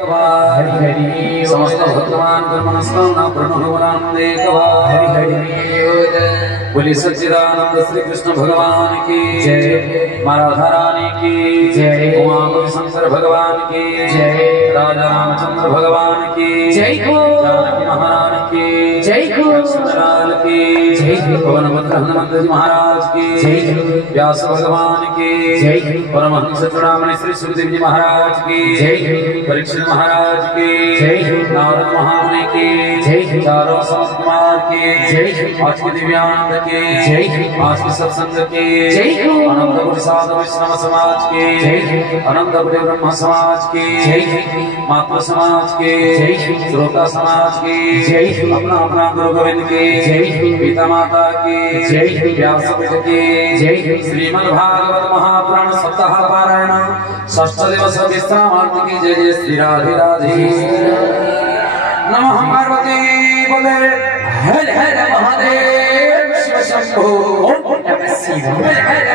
हरि हरि समस्त भक्तमान कर्मणस्कामना प्रणुभवनानंदे कवा हरि हरि बोले सच्चिदानंद श्री कृष्ण भगवान की जय, माँ राधा रानी की जय, उमा शंकर भगवान की जय, राजा रामचंद्र भगवान की जय, जानकी महारानी की जय, लक्ष्मण की जय, पवन भद्र हनुमंत जी महाराज की जय, व्यास भगवान की जय, परमहंस चूड़ामणि श्री सुखदेव जी महाराज की जय, परीक्षित महाराज की जय, नारद महामुनि की जय, चारों संत कुमार की जय, आज की दिव्यांग की जय, आज की सत्संग की जय, अनंत कोटि साधु वैष्णव समाज की जय, अनंत कोटि ब्रह्म समाज की जय, मातृ समाज की जय, श्रोता समाज की जय, अपना अपना गुरु गोविंद की जय, पिता माता की जय, व्यासपीठ की जय, श्रीमद् भागवत महापुराण सप्ताह पारायण षष्ठ दिवस विश्रामार्थ की जय जय श्री राधे राधे। नमः पार्वती पते हर हर महादेव शिव शंभो ओम नमः शिवाय।